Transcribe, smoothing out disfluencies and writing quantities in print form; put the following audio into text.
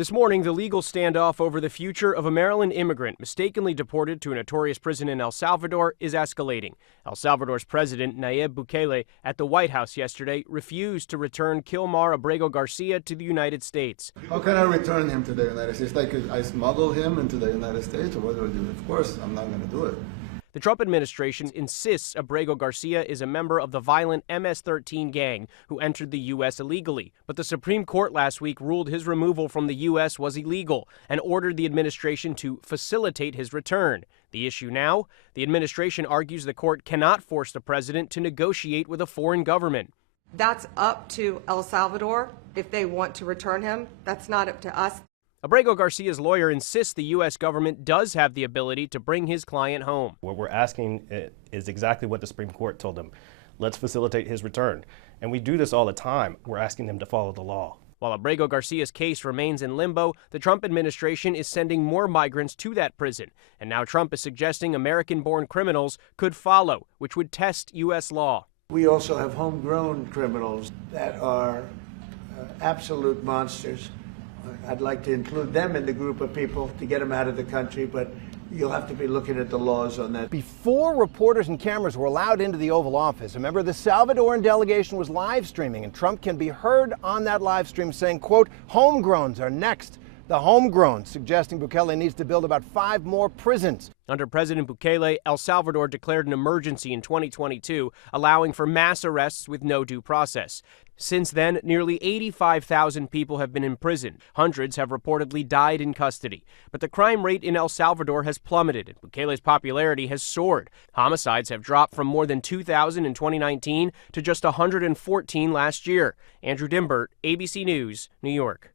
This morning, the legal standoff over the future of a Maryland immigrant mistakenly deported to a notorious prison in El Salvador is escalating. El Salvador's president, Nayib Bukele, at the White House yesterday refused to return Kilmar Abrego Garcia to the United States. How can I return him to the United States? Like I smuggle him into the United States, or what do I do? Of course, I'm not going to do it. The Trump administration insists Abrego Garcia is a member of the violent MS-13 gang who entered the U.S. illegally. But the Supreme Court last week ruled his removal from the U.S. was illegal and ordered the administration to facilitate his return. The issue now? The administration argues the court cannot force the president to negotiate with a foreign government. That's up to El Salvador if they want to return him. That's not up to us. Abrego Garcia's lawyer insists the U.S. government does have the ability to bring his client home. What we're asking is exactly what the Supreme Court told him. Let's facilitate his return. And we do this all the time. We're asking them to follow the law. While Abrego Garcia's case remains in limbo, the Trump administration is sending more migrants to that prison. And now Trump is suggesting American-born criminals could follow, which would test U.S. law. We also have homegrown criminals that are absolute monsters. I'd like to include them in the group of people to get them out of the country, but you'll have to be looking at the laws on that. Before reporters and cameras were allowed into the Oval Office, a member of the Salvadoran delegation was live streaming, and Trump can be heard on that live stream saying, quote, homegrowns are next. The homegrown, suggesting Bukele needs to build about 5 more prisons. Under President Bukele, El Salvador declared an emergency in 2022, allowing for mass arrests with no due process. Since then, nearly 85,000 people have been imprisoned. Hundreds have reportedly died in custody. But the crime rate in El Salvador has plummeted, and Bukele's popularity has soared. Homicides have dropped from more than 2,000 in 2019 to just 114 last year. Andrew Dimbert, ABC News, New York.